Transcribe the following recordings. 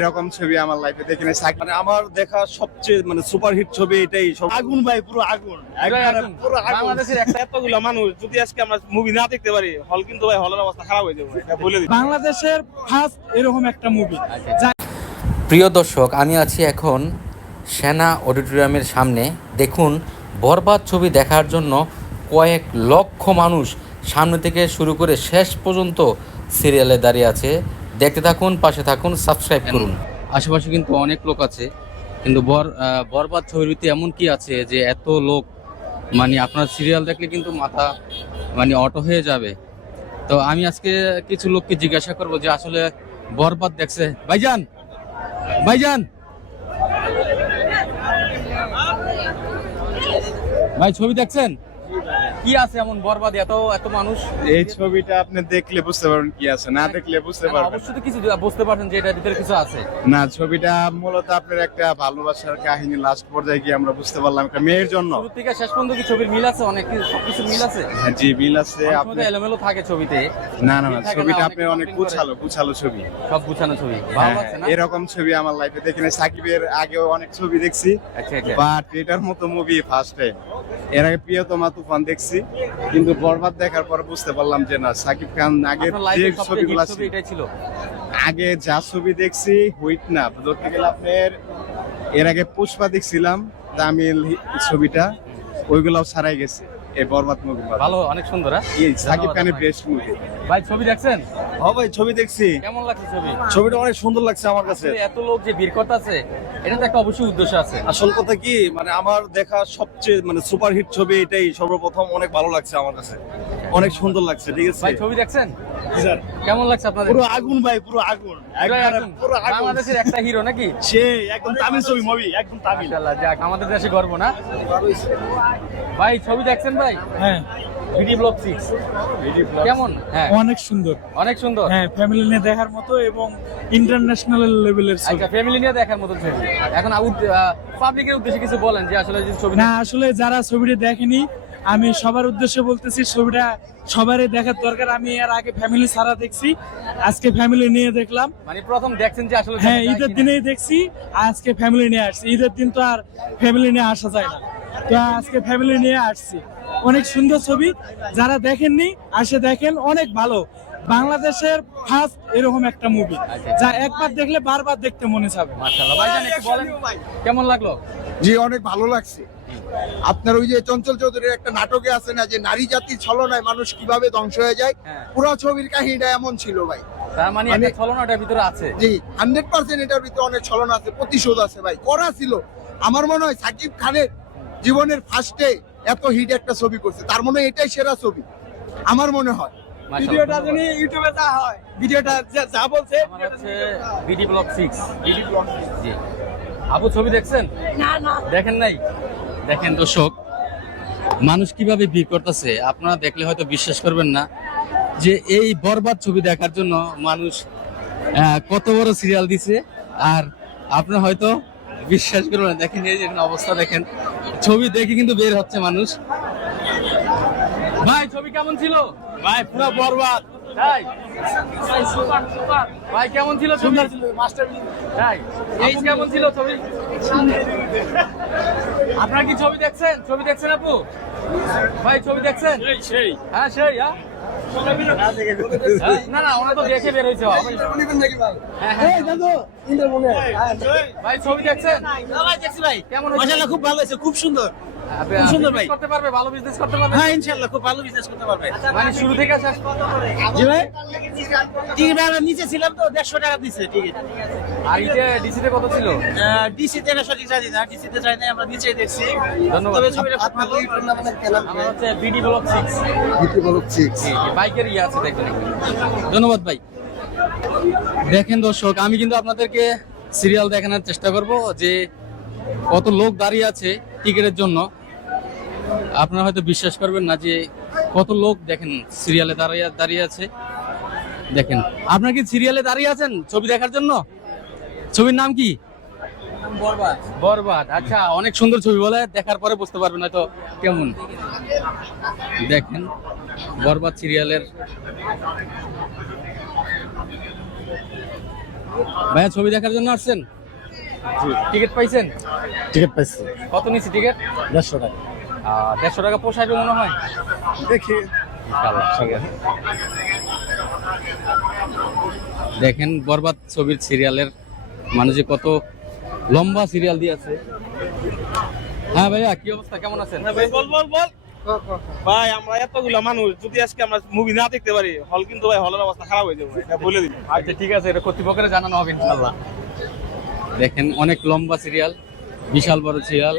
এরকম ছবি আমার লাইফে দেখি না। মানে আমার দেখা সবচেয়ে সুপারহিট ছবি এটাই। আগুন ভাই, পুরো আগুন, পুরো আগুন। বাংলাদেশের এতগুলো মানুষ যদি আজকে আমরা মুভি না দেখতে পারি, হল কিন্তু ভাই হলের অবস্থা খারাপ হয়ে যাবে, এটা বলে দিই। বাংলাদেশের ফার্স্ট এরকম একটা মুভি। প্রিয় দর্শক, আমি আছি এখন সেনা অডিটোরিয়ামের সামনে। দেখুন, বরবাদ ছবি দেখার জন্য কয়েক লক্ষ মানুষ সামনে থেকে শুরু করে শেষ পর্যন্ত সিরিয়ালে দাঁড়িয়ে আছে। দেখতে থাকুন, পাশে থাকুন, সাবস্ক্রাইব করুন। আশেপাশে কিন্তু অনেক লোক আছে, কিন্তু বরবাদ ছবির ভিতরে এমন কি আছে যে এত লোক, আপনার সিরিয়াল দেখলে কিন্তু মাথা অটো হয়ে যাবে। তো আমি আজকে কিছু লোককে জিজ্ঞাসা করবো যে আসলে বরবাদ দেখছে। ভাইজান, ভাই ছবি দেখছেন? কি আছে এমন বরবাদ, এত মানুষ? এই ছবিটা আপনি দেখলে বুঝতে পারবেন কি আছে, না দেখলে বুঝতে পারবেন অবশ্যই তো কিছু বুঝতে পারছেন যে এটার ভিতরে কিছু আছে। না। ছবিটা মূলত আপনার একটা ভালোবাসার কাহিনী। লাস্ট পর্যায়ে গিয়ে আমরা বুঝতে পারলাম একটা মেয়ের জন্য। শুরু থেকে শেষ পর্যন্ত কি ছবির মিল আছে? অনেক সবকিছু মিল আছে। হ্যাঁ জি, মিল আছে। আপনি এলোমেলো থাকে ছবিতে। না, ছবিটা আপনি অনেক গুছালো ছবি, সব গুছানো ছবি। ভালো লাগছে না? এরকম ছবি আমার লাইফে দেখি না। সাকিবের আগেও অনেক ছবি দেখছি, বাট এটার মতো মুভি ফার্স্ট টাইম। এর আগে প্রিয়তমা তুফান দেখছি, কিন্তু বরবাদ দেখার পর বুঝতে পারলাম যে না, সাকিব খান আগের যে ছবিগুলো ছিল, আগে যা ছবি দেখছি হুইট না ধরতে গেলে আপনার। এর আগে পুষ্পা দেখছিলাম, তামিল ছবিটা, ওইগুলাও ছাড়াই গেছে। এই বরবাদ মুভি ভালো, অনেক সুন্দর। সাকিব খানের বেস্ট মুভি। ভাই ছবি দেখছেন? হ্যাঁ ভাই, ছবি দেখছি। কেমন লাগছে ছবি? ছবিটা অনেক সুন্দর লাগছে আমার কাছে। এত লোক যে ভিড় করতেছে, এটা তো একটা অবশ্যই উদ্দেশ্য আছে। আসল কথা কি, আমার দেখা সবচেয়ে সুপারহিট ছবি এটাই। সর্বপ্রথম অনেক ভালো লাগছে আমার কাছে, অনেক সুন্দর লাগছে। ঠিক আছে ভাই ছবি দেখছেন? কেমন লাগছে আপনাদের? পুরো আগুন ভাই, পুরো আগুন, পুরো আগুন। বাংলাদেশের একটা হিরো নাকি? সেই একদম তামিল ছবি, মুভি একদম তামিল। মাশাআল্লাহ, যাক, আমাদের দেশে গর্ব না? ভাই ছবি দেখছেন ভাই? হ্যাঁ, ভিডি ব্লগ 6 কেমন? হ্যাঁ, অনেক সুন্দর, অনেক সুন্দর। হ্যাঁ, ফ্যামিলি নিয়ে দেখার মতো এবং ইন্টারন্যাশনাল লেভেলের ছবি। আচ্ছা, ফ্যামিলি নিয়ে দেখার মতো ছবি। এখন পাবলিকের উদ্দেশ্যে কিছু বলেন যে আসলে যে ছবি না, আসলে যারা ছবিটা দেখেনি, আমি সবার উদ্দেশ্যে বলতেছি, ছবিটা সবারই দেখার দরকার। আমি এর আগে ফ্যামিলি ছাড়া দেখছি, আজকে ফ্যামিলি নিয়ে দেখলাম। প্রথম দেখছেন যে আসলে? হ্যাঁ, ঈদের দিনেই দেখছি, আজকে ফ্যামিলি নিয়ে আসছি। ঈদের দিন তো আর ফ্যামিলি নিয়ে আসা যায় না, তো আজকে ফ্যামিলি নিয়ে আসছি। অনেক সুন্দর ছবি, যারা দেখেননি আসে দেখেন, অনেক ভালো। বাংলাদেশের ফার্স্ট এরকম একটা মুভি যা একবার দেখলে বারবার দেখতে মনে চাবে। মাশাআল্লাহ। ভাইজান একটু বলেন কেমন লাগলো? জি, অনেক ভালো লাগছে। আপনার ওই যে চঞ্চল চৌধুরীর একটা নাটকে আছে না, যে নারী জাতির ছলনায় মানুষ কিভাবে ধ্বংস হয়ে যায়, পুরো ছবির কাহিনীটা এমন ছিল ভাই। তার মানে একটা ছলনা এটার ভিতরে আছে। জি, 100% এটার ভিতরে অনেক ছলনা আছে, প্রতিশোধ আছে ভাই, করা ছিল। আমার মনে হয় সাকিব খানের জীবনের ফার্স্টে এত হিট একটা ছবি করছে, তার মনে হয় এটাই সেরা ছবি আমার মনে হয়। ভিডিওটা যদি ইউটিউবে যা হয়, ভিডিওটা যা বলছে, আমার হচ্ছে ভিডি ব্লগ 6। জি। আপু ছবি দেখছেন? না। দেখেন নাই? দেখেন দর্শক, মানুষ কিভাবে ভিড় করতেছে, আপনারা দেখলে হয়তো বিশ্বাস করবেন না যে এই বরবাদ ছবি দেখার জন্য মানুষ কত বড় সিরিয়াল দিছে। আর আপনারা হয়তো বিশ্বাস করবেন না। দেখেন এই যে অবস্থা, দেখেন ছবি দেখে কিন্তু বের হচ্ছে মানুষ। ভাই ছবি কেমন ছিল? ভাই পুরো বরবাদ। তাই ভাই কেমন ছিল ছবি? তাই এই কেমন ছিল ছবি? আপনারা কি ছবি দেখছেন? ছবি দেখছেন আপু? ভাই ছবি দেখছেন? সেই হ্যাঁ সেই। না ওরা তো দেখে বের হয়েছে। ভাই ছবি দেখছেন? ভাই দেখছি ভাই, কেমন? মাশাআল্লাহ, খুব ভালো হয়েছে, খুব সুন্দর। খুব সুন্দর ভাই। করতে পারবে, ভালো বিজনেস করতে পারবে। হ্যাঁ ইনশাআল্লাহ খুব ভালো বিজনেস করতে পারবে। শুরু থেকে শেষ। জি ভাই, টিকিট আমরা নিচে ছিলাম তো 150 টাকা দিছে টিকিট। আর ডিসিতে কত ছিল? ডিসিতে না, সঠিক জানি না, ডিসিতে যাই নাই, আমরা নিচেই দেখছি। ধন্যবাদ। তবে ছবিটা খুব ভালো। আমার হচ্ছে ভিডি ব্লগ 6। ভিডিও ব্লগ 6 বাইকের আছে, দেখবেন। ধন্যবাদ ভাই। দেখেন দর্শক, আমি কিন্তু আপনাদেরকে সিরিয়াল দেখানোর চেষ্টা করব যে কত লোক দাঁড়িয়ে আছে টিকিটের জন্য। আপনারা হয়তো বিশ্বাস করবেন না যে কত লোক দেখেন সিরিয়ালে দাঁড়িয়ে আছে। দেখেন, আপনারা কি সিরিয়ালে দাঁড়িয়ে আছেন ছবি দেখার জন্য? ছবির নাম কি? বরবাদ। আচ্ছা, অনেক সুন্দর ছবি, বলে দেখার পরে বুঝতে পারবেন হয়তো কেমন। দেখেন বরবাদ সিরিয়ালের ভাইয়া ছবি দেখার জন্য আসছেন? টিকিট পাইছেন? টিকিট পাইছি কত নিচ্ছে টিকিট? 150 টাকা। 150 টাকা পোষাইবে মনে হয়। দেখি ইনশাআল্লাহ, ঠিক আছে। দেখেন বরবাদ ছবির সিরিয়ালের মানে যে কত লম্বা সিরিয়াল দিয়েছে। হ্যাঁ ভাইয়া, কি অবস্থা, কেমন আছেন? বল ভাই, আমরা এতগুলো মানুষ যদি আজকে আমরা মুভি না দেখতে পারি, হল কিন্তু ভাই হলের অবস্থা খারাপ হয়ে যাবে, এটা বলে দিন। আচ্ছা ঠিক আছে, এটা কর্তৃপক্ষের জানানো হবে ইনশাআল্লাহ। দেখেন অনেক লম্বা সিরিয়াল, বিশাল বড় সিরিয়াল।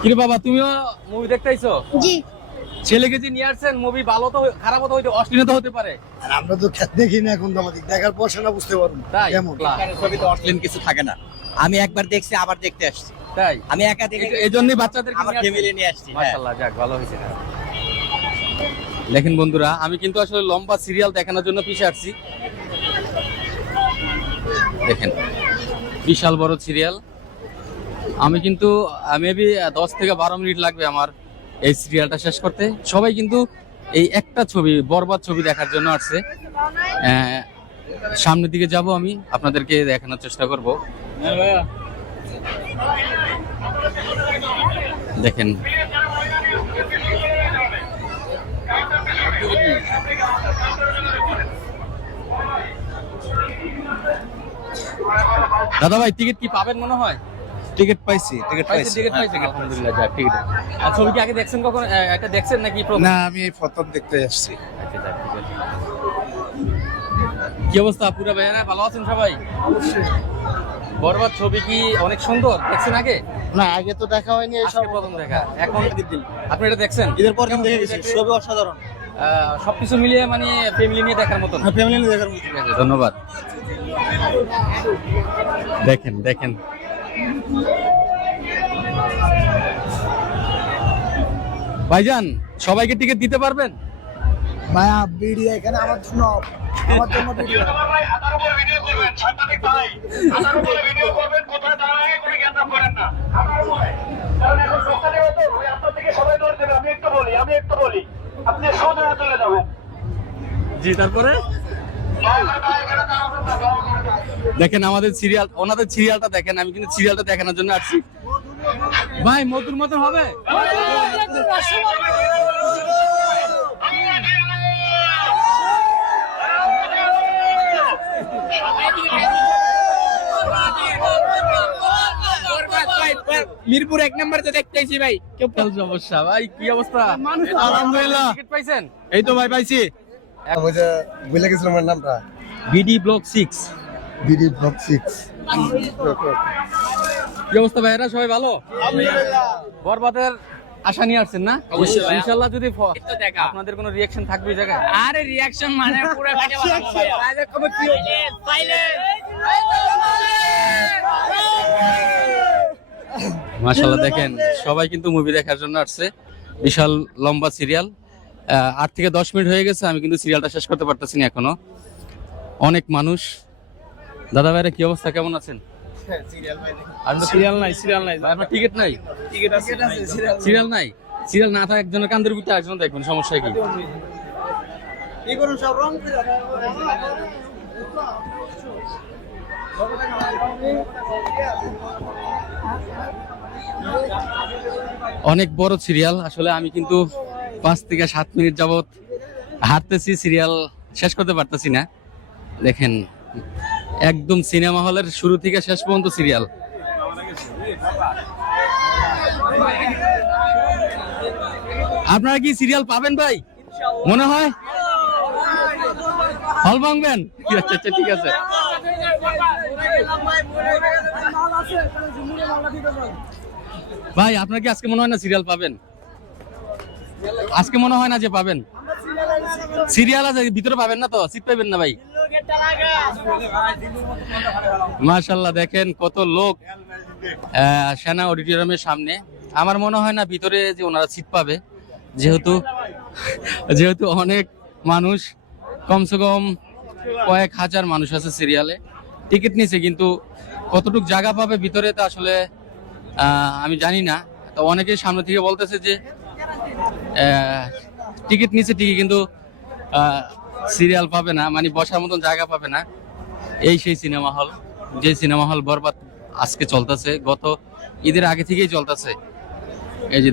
কি বাবা, তুমিও মুভি দেখতে আইছো? জি। ছেলেকে যে নিয়ে আসছেন, মুভি ভালো তো খারাপ তো হইতে অশ্লীলতা হতে পারে। আর আমরা তো দেখি না এখন, তো আমাদের দেখার পর সেটা বুঝতে পারবো তাই কেমন। ছবিতে অশ্লীল কিছু থাকে না। আমি একবার দেখছি, আবার দেখতে আসছি। তাই আমি একা দেখে এই জন্যই বাচ্চাদেরকে আমার নিয়ে আসছেন? ফ্যামিলি নিয়ে আসছি। হ্যাঁ। মাশাআল্লাহ, যাক ভালো হয়েছে। দেখেন বন্ধুরা, আমি কিন্তু আসলে লম্বা সিরিয়াল দেখানোর জন্য পিছিয়ে আসছি। দেখেন বিশাল বড় সিরিয়াল। আমি কিন্তু মেবি 10 থেকে 12 মিনিট লাগবে আমার এই সিরিয়ালটা শেষ করতে। সবাই কিন্তু এই একটা ছবি, বরবাদ ছবি দেখার জন্য আসছে। সামনের দিকে যাব, আমি আপনাদেরকে দেখানোর চেষ্টা করব। দেখেন দাদা ভাই, টিকিট কি পাবেন মনে হয়? টিকিট পাইছি, টিকিট টিকিট পাইছেন? আলহামদুলিল্লাহ, যাক টিকিট। আর ছবি কি আগে দেখছেন কখন? এটা দেখছেন নাকি প্রথম? না, আমি এই প্রথম দেখতে আসছি। আচ্ছা, যাক, ঠিক আছে। কি অবস্থা পুরা ভাইয়ারা, ভালো আছেন সবাই? বরবাদ ছবি কি অনেক সুন্দর, দেখছেন আগে? না, আগে তো দেখা হয়নি, এই আজকে প্রথম দেখা। এখন আপনি এটা দেখছেন? ঈদের পর দিন দেখে গেছি, ছবি অসাধারণ। সবকিছু মিলিয়ে মানে ফ্যামিলি নিয়ে দেখার মতন। ফ্যামিলি নিয়ে দেখার মতো। ঠিক আছে, ধন্যবাদ। দেখেন দেখেন ভাইজান, সবাইকে টিকিট দিতে পারবেন? মায়া ভিডিও এখানে আমার জন্য ভিডিও। জি, তারপরে দেখেন আমাদের সিরিয়াল, ওনাদের সিরিয়ালটা দেখেন। আমি কিন্তু সিরিয়ালটা দেখানোর জন্য আসছি। ভাই মধুর মতন হবে? মিরপুর 1 নম্বর তো দেখতেছি ভাই। সমস্যা ভাই, কি অবস্থা? আলহামদুলিল্লাহ। টিকিট পাইছেন? এই তো ভাই পাইছি। ওই যে ভুলে গেছিলাম আমার নামটা। BD block 6। BD block 6। কি অবস্থা ভাইরা, সবাই ভালো? বরবাদের আশা নিয়ে আসছেন না? অবশ্যই। ইনশাআল্লাহ যদি আপনাদের কোনো রিঅ্যাকশন থাকবে এই জায়গায়? আরে রিঅ্যাকশন মানে পুরো কাটে বানাবো ভাই। মাশাআল্লাহ, দেখেন সবাই কিন্তু মুভি দেখার জন্য আসছে। বিশাল লম্বা সিরিয়াল, 8 থেকে 10 মিনিট হয়ে গেছে। আমি কিন্তু সিরিয়ালটা শেষ করতে পারতেছি না এখনো। অনেক মানুষ। দাদা ভাইরা, কি অবস্থা, কেমন আছেন? সিরিয়াল নাই ভাই, আপনার টিকিট নাই? টিকিট আছে সিরিয়াল নাই? সিরিয়াল না থাকে একজনের কান্দের ভিতরে একজন দেখবেন, সমস্যা কি? অনেক বড় সিরিয়াল আসলে। আমি কিন্তু 5 থেকে 7 মিনিট যাবত হাঁটতেছি, সিরিয়াল শেষ করতে পারতেছি না। দেখেন একদম সিনেমা হলের শুরু থেকে শেষ পর্যন্ত সিরিয়াল। আপনারা কি সিরিয়াল পাবেন ভাই মনে হয়? হল ভাঙবেন? আচ্ছা আচ্ছা, ঠিক আছে। ভাই আপনার কি আজকে মনে হয় না সিরিয়াল পাবেন? আজকে মনে হয় না যে পাবেন। সিরিয়াল আছে ভিতরে, পাবেন না তো? সিট পাবেন না ভাই? মাশাআল্লাহ, দেখেন কত লোক সেনা অডিটোরিয়ামের সামনে। আমার মনে হয় না ভিতরে যে ওনারা সিট পাবে, যেহেতু অনেক মানুষ, কমসে কম কয়েক হাজার মানুষ আছে সিরিয়ালে। টিকিট নিছে, কিন্তু কতটুক জায়গা পাবে ভিতরে তা আসলে আমি জানি না। তো অনেকেই সামনে থেকে বলতেছে যে টিকিট নিছে ঠিকই, কিন্তু সিরিয়াল পাবে না, মানে বসার মতন জায়গা পাবে না। এই সেই সিনেমা হল, যে সিনেমা হল বরবাদ আজকে চলতেছে, গত ঈদের আগে থেকেই চলতেছে। এই যে